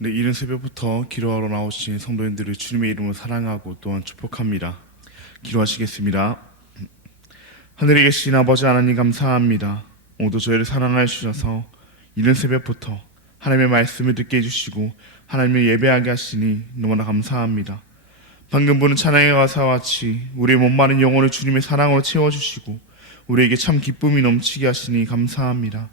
네, 이른 새벽부터 기도하러 나오신 성도님들을 주님의 이름으로 사랑하고 또한 축복합니다. 기도하시겠습니다. 하늘에 계신 아버지 하나님 감사합니다. 오늘도 저희를 사랑하여 주셔서 이른 새벽부터 하나님의 말씀을 듣게 해주시고 하나님을 예배하게 하시니 너무나 감사합니다. 방금 부른 찬양의 가사와 같이 우리의 목마른 영혼을 주님의 사랑으로 채워주시고 우리에게 참 기쁨이 넘치게 하시니 감사합니다.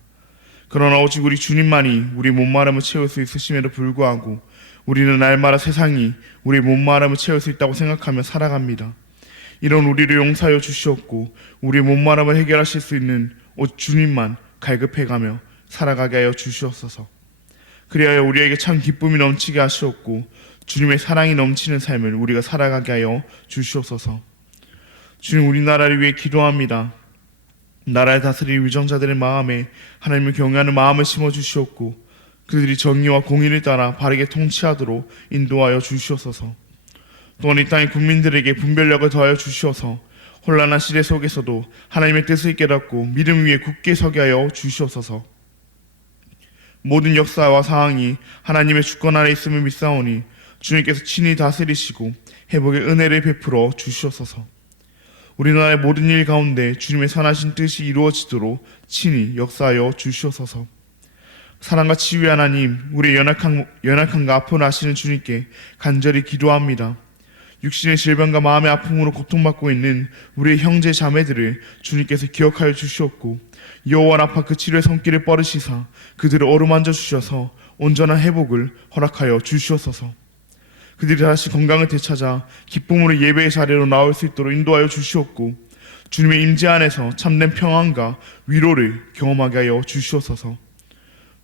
그러나 오직 우리 주님만이 우리 목마름을 채울 수 있으심에도 불구하고 우리는 날마다 세상이 우리 목마름을 채울 수 있다고 생각하며 살아갑니다. 이런 우리를 용서하여 주시옵고 우리 목마름을 해결하실 수 있는 오직 주님만 갈급해가며 살아가게 하여 주시옵소서. 그리하여 우리에게 참 기쁨이 넘치게 하시옵고 주님의 사랑이 넘치는 삶을 우리가 살아가게 하여 주시옵소서. 주님, 우리나라를 위해 기도합니다. 나라를 다스릴 위정자들의 마음에 하나님을 경외하는 마음을 심어주시옵고 그들이 정의와 공의를 따라 바르게 통치하도록 인도하여 주시옵소서. 또한 이 땅의 국민들에게 분별력을 더하여 주시어서 혼란한 시대 속에서도 하나님의 뜻을 깨닫고 믿음 위에 굳게 서게 하여 주시옵소서. 모든 역사와 상황이 하나님의 주권 아래 있음을 믿사오니 주님께서 친히 다스리시고 회복의 은혜를 베풀어 주시옵소서. 우리나라의 모든 일 가운데 주님의 선하신 뜻이 이루어지도록 친히 역사하여 주시옵소서. 사랑과 치유의 하나님, 우리의 연약함과 아픔을 아시는 주님께 간절히 기도합니다. 육신의 질병과 마음의 아픔으로 고통받고 있는 우리의 형제 자매들을 주님께서 기억하여 주시옵고 여호와 라파 그 치료의 손길을 뻗으시사 그들을 어루만져 주셔서 온전한 회복을 허락하여 주시옵소서. 그들이 다시 건강을 되찾아 기쁨으로 예배의 자리로 나올 수 있도록 인도하여 주시옵고 주님의 임재 안에서 참된 평안과 위로를 경험하게 하여 주시옵소서.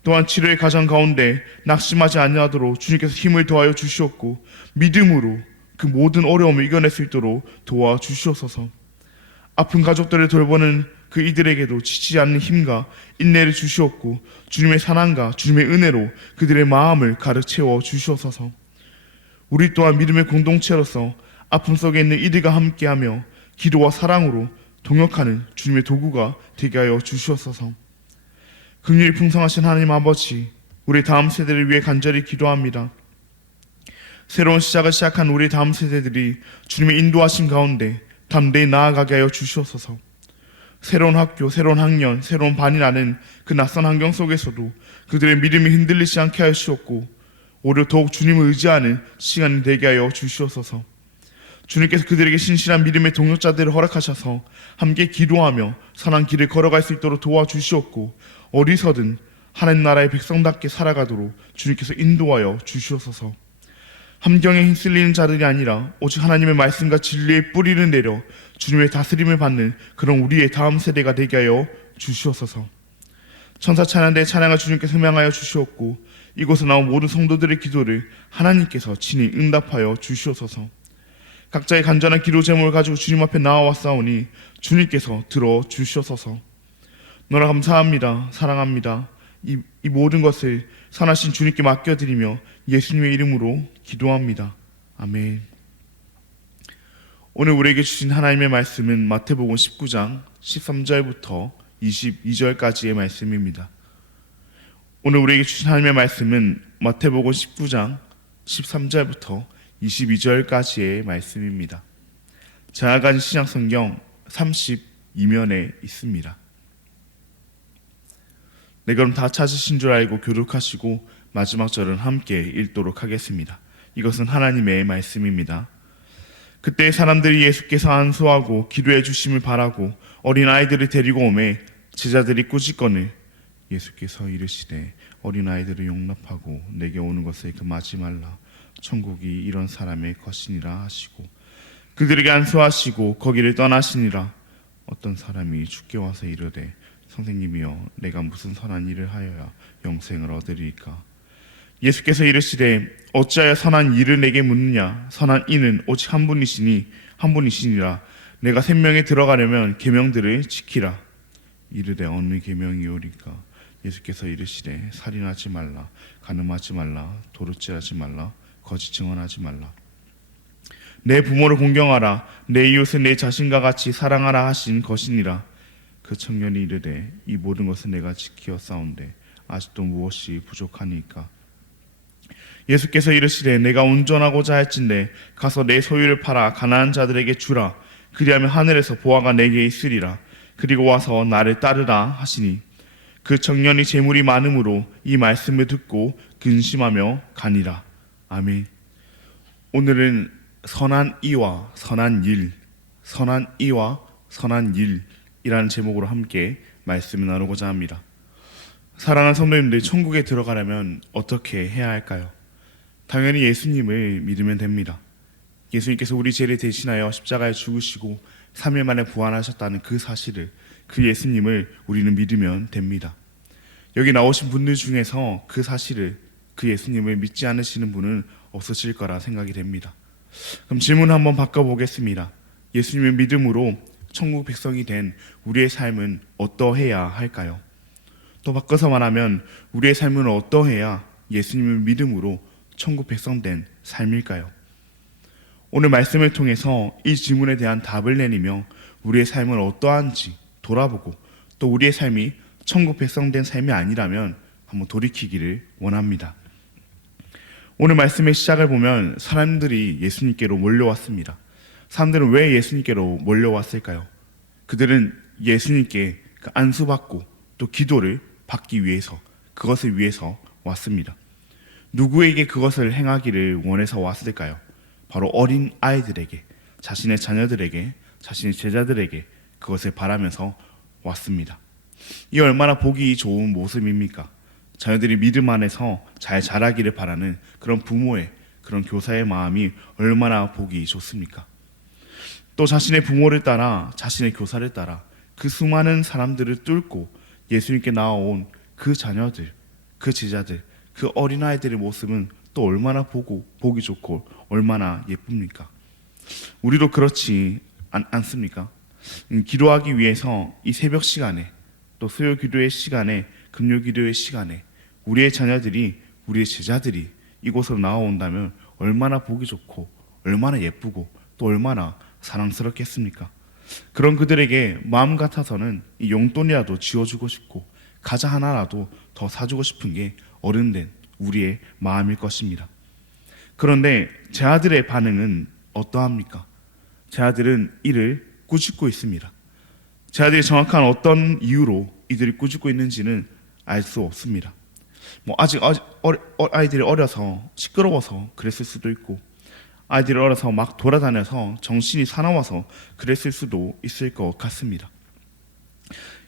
또한 치료의 과정 가운데 낙심하지 아니하도록 주님께서 힘을 더하여 주시옵고 믿음으로 그 모든 어려움을 이겨낼 수 있도록 도와주시옵소서. 아픈 가족들을 돌보는 그 이들에게도 지치지 않는 힘과 인내를 주시옵고 주님의 사랑과 주님의 은혜로 그들의 마음을 가득 채워 주시옵소서. 우리 또한 믿음의 공동체로서 아픔 속에 있는 이들과 함께하며 기도와 사랑으로 동역하는 주님의 도구가 되게 하여 주시옵소서. 긍휼이 풍성하신 하나님 아버지, 우리 다음 세대를 위해 간절히 기도합니다. 새로운 시작을 시작한 우리 다음 세대들이 주님의 인도하심 가운데 담대히 나아가게 하여 주시옵소서. 새로운 학교, 새로운 학년, 새로운 반이라는 그 낯선 환경 속에서도 그들의 믿음이 흔들리지 않게 하여 주옵고 오히려 더욱 주님을 의지하는 시간이 되게 하여 주시옵소서. 주님께서 그들에게 신실한 믿음의 동역자들을 허락하셔서 함께 기도하며 선한 길을 걸어갈 수 있도록 도와주시옵고 어디서든 하나님 나라의 백성답게 살아가도록 주님께서 인도하여 주시옵소서. 함경에 휩쓸리는 자들이 아니라 오직 하나님의 말씀과 진리의 뿌리를 내려 주님의 다스림을 받는 그런 우리의 다음 세대가 되게 하여 주시옵소서. 천사 찬양대의 찬양을 주님께서 명하여 주시옵고 이곳에 나온 모든 성도들의 기도를 하나님께서 친히 응답하여 주시옵소서. 각자의 간절한 기도 제목을 가지고 주님 앞에 나와왔사오니 주님께서 들어주시옵소서. 너나 감사합니다. 사랑합니다. 이 모든 것을 선하신 주님께 맡겨드리며 예수님의 이름으로 기도합니다. 아멘. 오늘 우리에게 주신 하나님의 말씀은 마태복음 19장 13절부터 22절까지의 말씀입니다. 오늘 우리에게 주신 하나님의 말씀은 마태복음 19장 13절부터 22절까지의 말씀입니다. 제가 가진 신약성경 32면에 있습니다. 네, 그럼 다 찾으신 줄 알고 교독하시고 마지막 절은 함께 읽도록 하겠습니다. 이것은 하나님의 말씀입니다. 그때 사람들이 예수께서 안수하고 기도해 주심을 바라고 어린아이들을 데리고 오매 제자들이 꾸짖거늘 예수께서 이르시되 어린아이들을 용납하고 내게 오는 것을 금하지 말라. 천국이 이런 사람의 것이니라 하시고 그들에게 안수하시고 거기를 떠나시니라. 어떤 사람이 주께 와서 이르되 선생님이여 내가 무슨 선한 일을 하여야 영생을 얻으리이까. 예수께서 이르시되 어찌하여 선한 일을 내게 묻느냐. 선한 이는 오직 한 분이시니라. 내가 생명에 들어가려면 계명들을 지키라. 이르되 어느 계명이오리까. 예수께서 이르시되 살인하지 말라, 간음하지 말라, 도둑질하지 말라, 거짓 증언하지 말라. 내 부모를 공경하라, 내 이웃을 내 자신과 같이 사랑하라 하신 것이니라. 그 청년이 이르되 이 모든 것을 내가 지키었사온데 아직도 무엇이 부족하니까. 예수께서 이르시되 내가 온전하고자 할진대 가서 내 소유를 팔아 가난한 자들에게 주라. 그리하면 하늘에서 보화가 내게 있으리라. 그리고 와서 나를 따르라 하시니 그 청년이 재물이 많음으로 이 말씀을 듣고 근심하며 가니라. 아멘. 오늘은 선한 이와 선한 일, 선한 이와 선한 일이라는 제목으로 함께 말씀을 나누고자 합니다. 사랑하는 성도님들, 천국에 들어가려면 어떻게 해야 할까요? 당연히 예수님을 믿으면 됩니다. 예수님께서 우리 죄를 대신하여 십자가에 죽으시고 3일 만에 부활하셨다는 그 사실을, 그 예수님을 우리는 믿으면 됩니다. 여기 나오신 분들 중에서 그 사실을, 그 예수님을 믿지 않으시는 분은 없으실 거라 생각이 됩니다. 그럼 질문 한번 바꿔보겠습니다. 예수님을 믿음으로 천국 백성이 된 우리의 삶은 어떠해야 할까요? 또 바꿔서 말하면 우리의 삶은 어떠해야 예수님을 믿음으로 천국 백성 된 삶일까요? 오늘 말씀을 통해서 이 질문에 대한 답을 내리며 우리의 삶은 어떠한지 돌아보고, 또 우리의 삶이 천국 백성 된 삶이 아니라면 한번 돌이키기를 원합니다. 오늘 말씀의 시작을 보면 사람들이 예수님께로 몰려왔습니다. 사람들은 왜 예수님께로 몰려왔을까요? 그들은 예수님께 안수받고 또 기도를 받기 위해서, 그것을 위해서 왔습니다. 누구에게 그것을 행하기를 원해서 왔을까요? 바로 어린 아이들에게, 자신의 자녀들에게, 자신의 제자들에게 그것을 바라면서 왔습니다. 이 얼마나 보기 좋은 모습입니까? 자녀들이 믿음 안에서 잘 자라기를 바라는 그런 부모의, 그런 교사의 마음이 얼마나 보기 좋습니까? 또 자신의 부모를 따라, 자신의 교사를 따라 그 수많은 사람들을 뚫고 예수님께 나아온 그 자녀들, 그 제자들, 그 어린아이들의 모습은 또 얼마나 보기 좋고 얼마나 예쁩니까? 우리도 그렇지 않습니까? 기도하기 위해서 이 새벽 시간에, 또 수요 기도의 시간에, 금요 기도의 시간에 우리의 자녀들이, 우리의 제자들이 이곳으로 나와온다면 얼마나 보기 좋고 얼마나 예쁘고 또 얼마나 사랑스럽겠습니까? 그런 그들에게 마음 같아서는 이 용돈이라도 쥐어주고 싶고 과자 하나라도 더 사주고 싶은 게 어른된 우리의 마음일 것입니다. 그런데 제 아들의 반응은 어떠합니까? 제 아들은 이를 꾸짖고 있습니다. 제 아들이 정확한 어떤 이유로 이들이 꾸짖고 있는지는 알 수 없습니다. 아직 아이들이 어려서 시끄러워서 그랬을 수도 있고, 아이들이 어려서 막 돌아다녀서 정신이 사나워서 그랬을 수도 있을 것 같습니다.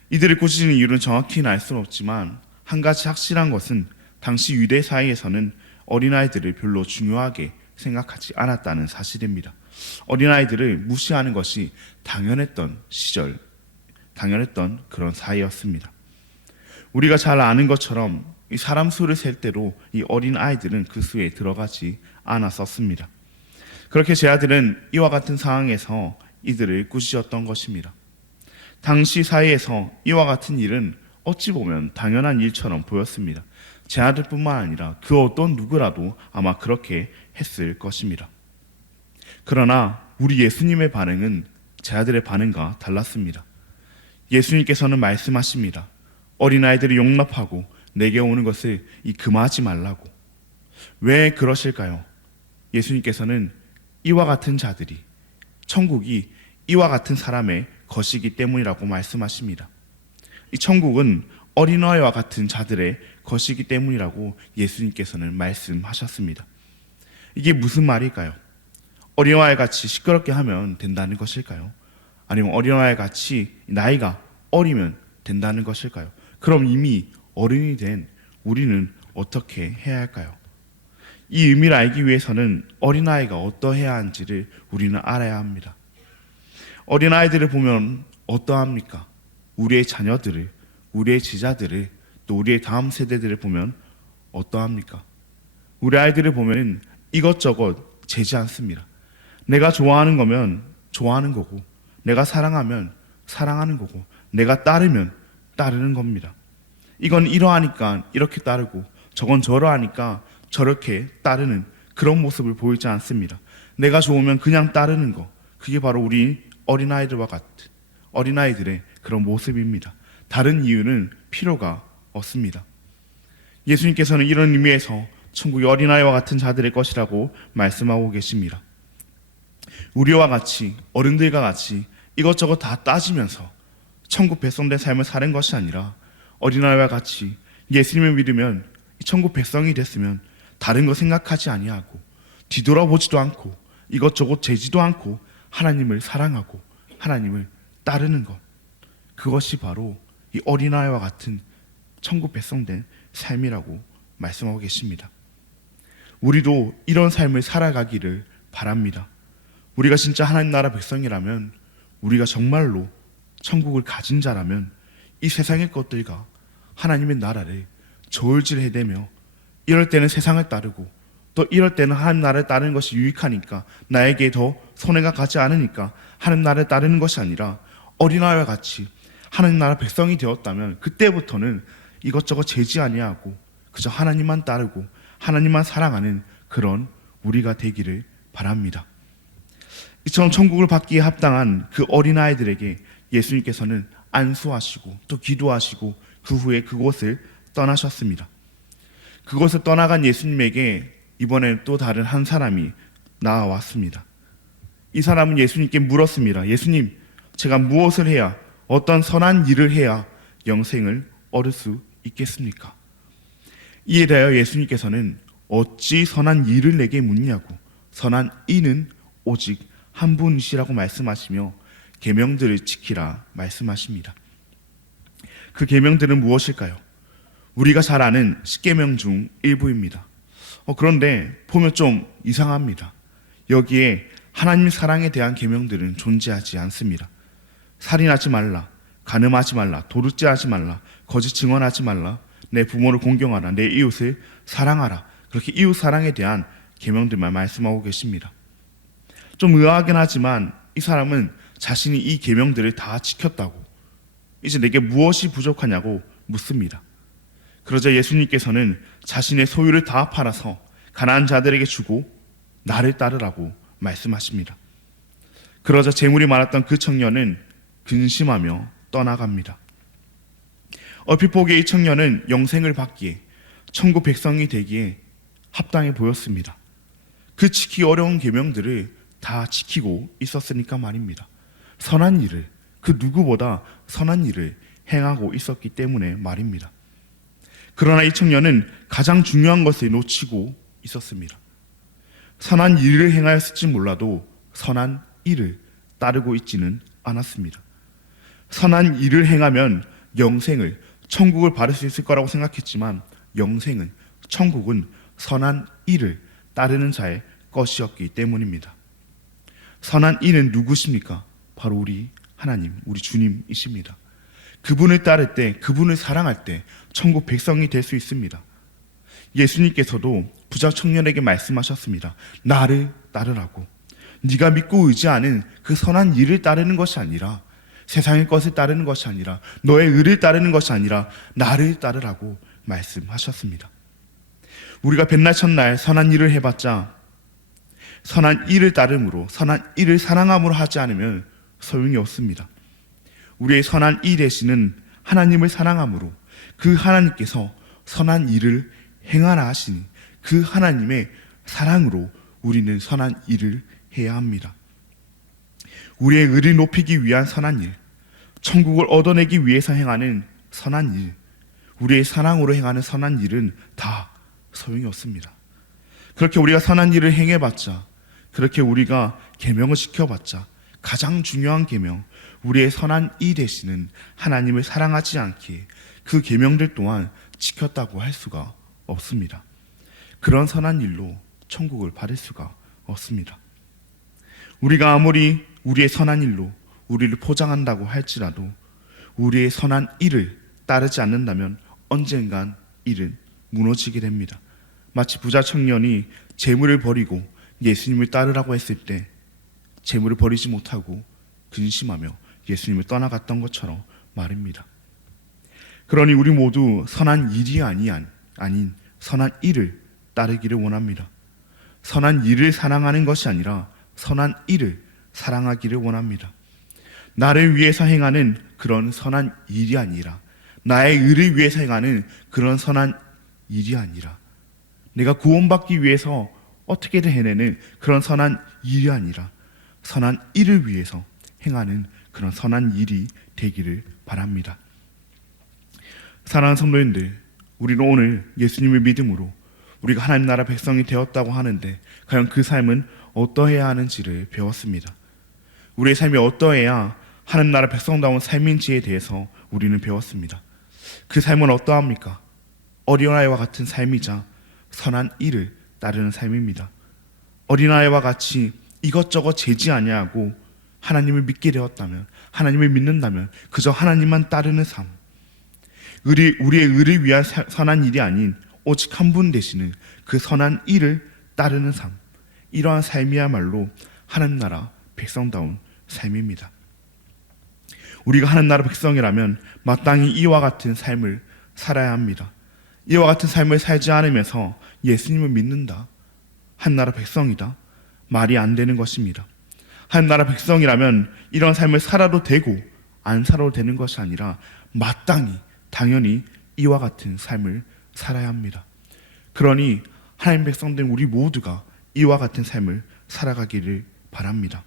이들을 꾸짖는 이유는 정확히는 알 수는 없지만 한 가지 확실한 것은 당시 유대 사이에서는 어린아이들을 별로 중요하게 생각하지 않았다는 사실입니다. 어린아이들을 무시하는 것이 당연했던 시절, 당연했던 그런 사이였습니다. 우리가 잘 아는 것처럼 이 사람 수를 셀 때로 이 어린아이들은 그 수에 들어가지 않았었습니다. 그렇게 제 아들은 이와 같은 상황에서 이들을 꾸짖었던 것입니다. 당시 사이에서 이와 같은 일은 어찌 보면 당연한 일처럼 보였습니다. 제 아들뿐만 아니라 그 어떤 누구라도 아마 그렇게 했을 것입니다. 그러나 우리 예수님의 반응은 제 아들의 반응과 달랐습니다. 예수님께서는 말씀하십니다. 어린아이들을 용납하고 내게 오는 것을 금하지 말라고. 왜 그러실까요? 예수님께서는 이와 같은 자들이, 천국이 이와 같은 사람의 것이기 때문이라고 말씀하십니다. 이 천국은 어린아이와 같은 자들의 것이기 때문이라고 예수님께서는 말씀하셨습니다. 이게 무슨 말일까요? 어린아이 같이 시끄럽게 하면 된다는 것일까요? 아니면 어린아이 같이 나이가 어리면 된다는 것일까요? 그럼 이미 어른이 된 우리는 어떻게 해야 할까요? 이 의미를 알기 위해서는 어린아이가 어떠해야 하는지를 우리는 알아야 합니다. 어린아이들을 보면 어떠합니까? 우리의 자녀들을, 우리의 제자들을, 또 우리의 다음 세대들을 보면 어떠합니까? 우리 아이들을 보면 이것저것 재지 않습니다. 내가 좋아하는 거면 좋아하는 거고, 내가 사랑하면 사랑하는 거고, 내가 따르면 따르는 겁니다. 이건 이러하니까 이렇게 따르고, 저건 저러하니까 저렇게 따르는 그런 모습을 보이지 않습니다. 내가 좋으면 그냥 따르는 거, 그게 바로 우리 어린아이들과 같은 어린아이들의 그런 모습입니다. 다른 이유는 필요가 없습니다. 예수님께서는 이런 의미에서 천국이 어린아이와 같은 자들의 것이라고 말씀하고 계십니다. 우리와 같이, 어른들과 같이 이것저것 다 따지면서 천국 백성된 삶을 사는 것이 아니라 어린아이와 같이 예수님을 믿으면 천국 백성이 됐으면 다른 거 생각하지 아니하고 뒤돌아보지도 않고 이것저것 재지도 않고 하나님을 사랑하고 하나님을 따르는 것, 그것이 바로 이 어린아이와 같은 천국 백성된 삶이라고 말씀하고 계십니다. 우리도 이런 삶을 살아가기를 바랍니다. 우리가 진짜 하나님 나라 백성이라면, 우리가 정말로 천국을 가진 자라면 이 세상의 것들과 하나님의 나라를 저울질해대며, 이럴 때는 세상을 따르고 또 이럴 때는 하나님 나라를 따르는 것이 유익하니까, 나에게 더 손해가 가지 않으니까 하나님 나라를 따르는 것이 아니라, 어린아이와 같이 하나님 나라 백성이 되었다면 그때부터는 이것저것 재지 아니하고 그저 하나님만 따르고 하나님만 사랑하는 그런 우리가 되기를 바랍니다. 이처럼 천국을 받기에 합당한 그 어린아이들에게 예수님께서는 안수하시고 또 기도하시고 그 후에 그곳을 떠나셨습니다. 그곳을 떠나간 예수님에게 이번에는 또 다른 한 사람이 나와왔습니다. 이 사람은 예수님께 물었습니다. 예수님, 제가 무엇을 해야, 어떤 선한 일을 해야 영생을 얻을 수 있겠습니까? 이에 대하여 예수님께서는 어찌 선한 일을 내게 묻냐고, 선한 이는 오직 한 분이시라고 말씀하시며 계명들을 지키라 말씀하십니다. 그 계명들은 무엇일까요? 우리가 잘 아는 10계명 중 일부입니다. 그런데 보면 좀 이상합니다. 여기에 하나님 사랑에 대한 계명들은 존재하지 않습니다. 살인하지 말라, 간음하지 말라, 도둑질하지 말라, 거짓 증언하지 말라, 내 부모를 공경하라, 내 이웃을 사랑하라, 그렇게 이웃 사랑에 대한 계명들만 말씀하고 계십니다. 좀 의아하긴 하지만 이 사람은 자신이 이 계명들을 다 지켰다고, 이제 내게 무엇이 부족하냐고 묻습니다. 그러자 예수님께서는 자신의 소유를 다 팔아서 가난한 자들에게 주고 나를 따르라고 말씀하십니다. 그러자 재물이 많았던 그 청년은 근심하며 떠나갑니다. 얼핏 보기에 이 청년은 영생을 받기에, 천국 백성이 되기에 합당해 보였습니다. 그 지키기 어려운 계명들을 다 지키고 있었으니까 말입니다. 선한 일을, 그 누구보다 선한 일을 행하고 있었기 때문에 말입니다. 그러나 이 청년은 가장 중요한 것을 놓치고 있었습니다. 선한 일을 행하였을지 몰라도 선한 일을 따르고 있지는 않았습니다. 선한 일을 행하면 영생을, 천국을 받을 수 있을 거라고 생각했지만 영생은, 천국은 선한 일을 따르는 자의 것이었기 때문입니다. 선한 이는 누구십니까? 바로 우리 하나님, 우리 주님이십니다. 그분을 따를 때, 그분을 사랑할 때 천국 백성이 될 수 있습니다. 예수님께서도 부자 청년에게 말씀하셨습니다. 나를 따르라고. 네가 믿고 의지하는 그 선한 일을 따르는 것이 아니라, 세상의 것을 따르는 것이 아니라, 너의 의를 따르는 것이 아니라 나를 따르라고 말씀하셨습니다. 우리가 백날 첫날 선한 일을 해봤자 선한 일을 따름으로, 선한 일을 사랑함으로 하지 않으면 소용이 없습니다. 우리의 선한 이 되시는 하나님을 사랑함으로, 그 하나님께서 선한 일을 행하라 하시니 그 하나님의 사랑으로 우리는 선한 일을 해야 합니다. 우리의 의를 높이기 위한 선한 일, 천국을 얻어내기 위해서 행하는 선한 일, 우리의 사랑으로 행하는 선한 일은 다 소용이 없습니다. 그렇게 우리가 선한 일을 행해봤자, 그렇게 우리가 계명을 지켜봤자 가장 중요한 계명, 우리의 선한 이 되시는 하나님을 사랑하지 않기에 그 계명들 또한 지켰다고 할 수가 없습니다. 그런 선한 일로 천국을 받을 수가 없습니다. 우리가 아무리 우리의 선한 일로 우리를 포장한다고 할지라도 우리의 선한 일을 따르지 않는다면 언젠간 일은 무너지게 됩니다. 마치 부자 청년이 재물을 버리고 예수님을 따르라고 했을 때 재물을 버리지 못하고 근심하며 예수님을 떠나갔던 것처럼 말입니다. 그러니 우리 모두 선한 일이 아닌 선한 일을 따르기를 원합니다. 선한 일을 사랑하는 것이 아니라 선한 일을 사랑하기를 원합니다. 나를 위해서 행하는 그런 선한 일이 아니라, 나의 의를 위해서 행하는 그런 선한 일이 아니라, 내가 구원받기 위해서 어떻게든 해내는 그런 선한 일이 아니라 선한 일을 위해서 행하는 그런 선한 일이 되기를 바랍니다. 사랑하는 성도님들, 우리는 오늘 예수님을 믿음으로 우리가 하나님 나라 백성이 되었다고 하는데 과연 그 삶은 어떠해야 하는지를 배웠습니다. 우리의 삶이 어떠해야 하나님 나라 백성다운 삶인지에 대해서 우리는 배웠습니다. 그 삶은 어떠합니까? 어린아이와 같은 삶이자 선한 일을 따르는 삶입니다. 어린아이와 같이 이것저것 재지 아니하고 하나님을 믿게 되었다면, 하나님을 믿는다면 그저 하나님만 따르는 삶, 우리의 의를 위한 선한 일이 아닌 오직 한 분 되시는 그 선한 일을 따르는 삶, 이러한 삶이야말로 하나님 나라 백성다운 삶입니다. 우리가 하나님 나라 백성이라면 마땅히 이와 같은 삶을 살아야 합니다. 이와 같은 삶을 살지 않으면서 예수님을 믿는다, 하나님 나라 백성이다, 말이 안 되는 것입니다. 하나님 나라 백성이라면 이런 삶을 살아도 되고 안 살아도 되는 것이 아니라 마땅히 당연히 이와 같은 삶을 살아야 합니다. 그러니 하나님 백성된 우리 모두가 이와 같은 삶을 살아가기를 바랍니다.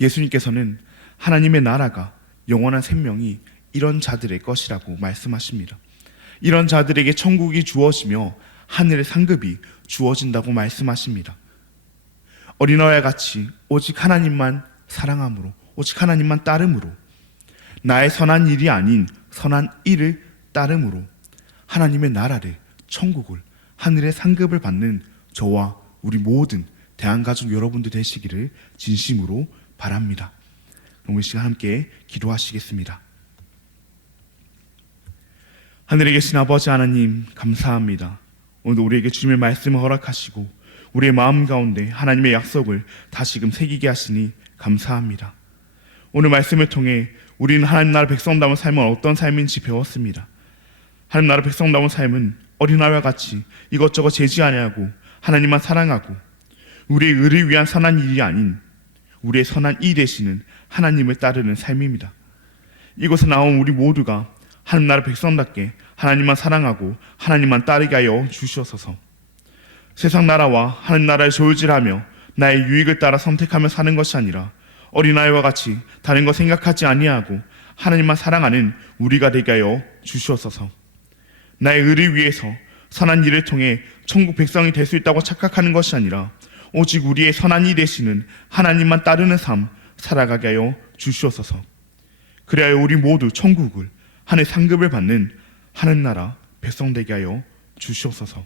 예수님께서는 하나님의 나라가 영원한 생명이 이런 자들의 것이라고 말씀하십니다. 이런 자들에게 천국이 주어지며 하늘의 상급이 주어진다고 말씀하십니다. 어린아이와 같이 오직 하나님만 사랑함으로, 오직 하나님만 따름으로, 나의 선한 일이 아닌 선한 일을 따름으로 하나님의 나라를, 천국을, 하늘의 상급을 받는 저와 우리 모든 대한가족 여러분들 되시기를 진심으로 바랍니다. 그럼 이 시간 함께 기도하시겠습니다. 하늘에 계신 아버지 하나님, 감사합니다. 오늘 우리에게 주님의 말씀을 허락하시고 우리의 마음 가운데 하나님의 약속을 다시금 새기게 하시니 감사합니다. 오늘 말씀을 통해 우리는 하나님 나라 백성다운 삶은 어떤 삶인지 배웠습니다. 하나님 나라 백성다운 삶은 어린아이와 같이 이것저것 재지 아니하고 하나님만 사랑하고 우리의 의를 위한 선한 일이 아닌 우리의 선한 이 되시는 하나님을 따르는 삶입니다. 이곳에 나온 우리 모두가 하나님 나라 백성답게 하나님만 사랑하고 하나님만 따르게 하여 주시옵소서. 세상 나라와 하나님 나라의 조율질하며 나의 유익을 따라 선택하며 사는 것이 아니라 어린아이와 같이 다른 거 생각하지 아니하고 하나님만 사랑하는 우리가 되게 하여 주시옵소서. 나의 의를 위해서 선한 일을 통해 천국 백성이 될 수 있다고 착각하는 것이 아니라 오직 우리의 선한 이 되시는 하나님만 따르는 삶 살아가게 하여 주시옵소서. 그래야 우리 모두 천국을, 하늘 상급을 받는 하늘 나라 백성 되게 하여 주시옵소서.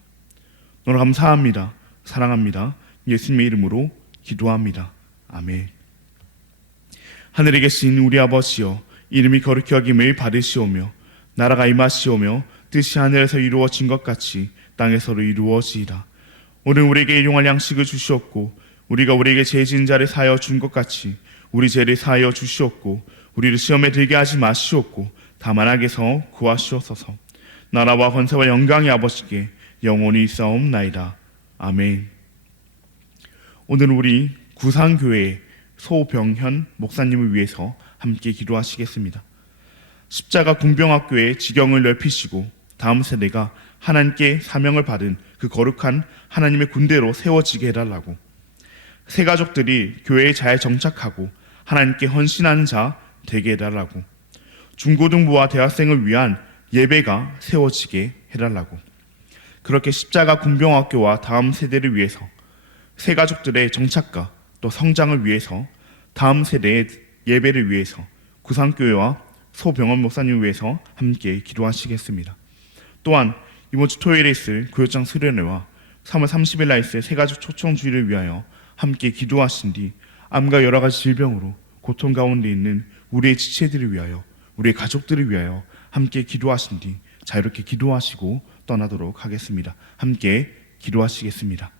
너무 감사합니다. 사랑합니다. 예수님의 이름으로 기도합니다. 아멘. 하늘에 계신 우리 아버지여, 이름이 거룩히 여김을 받으시오며 나라가 임하시오며 뜻이 하늘에서 이루어진 것 같이 땅에서도 이루어지이다. 오늘 우리에게 일용할 양식을 주시옵고 우리가 우리에게 죄 지은 자를 사하여 준 것 같이 우리 죄를 사하여 주시옵고 우리를 시험에 들게 하지 마시옵고 다만 악에서 구하시옵소서. 나라와 권세와 영광의 아버지께 영원히 있사옵나이다. 아멘. 오늘 우리 구상교회 소병현 목사님을 위해서 함께 기도하시겠습니다. 십자가 궁병학교의 지경을 넓히시고 다음 세대가 하나님께 사명을 받은 그 거룩한 하나님의 군대로 세워지게 해달라고, 새 가족들이 교회에 잘 정착하고 하나님께 헌신하는 자 되게 해달라고, 중고등부와 대학생을 위한 예배가 세워지게 해달라고, 그렇게 십자가 군병학교와 다음 세대를 위해서, 새 가족들의 정착과 또 성장을 위해서, 다음 세대의 예배를 위해서 구상교회와 소병원 목사님을 위해서 함께 기도하시겠습니다. 또한 이번 주 토요일에 있을 교육장 수련회와 3월 30일 날 있을 새가족 초청주의를 위하여 함께 기도하신 뒤 암과 여러 가지 질병으로 고통 가운데 있는 우리의 지체들을 위하여, 우리의 가족들을 위하여 함께 기도하신 뒤 자유롭게 기도하시고 떠나도록 하겠습니다. 함께 기도하시겠습니다.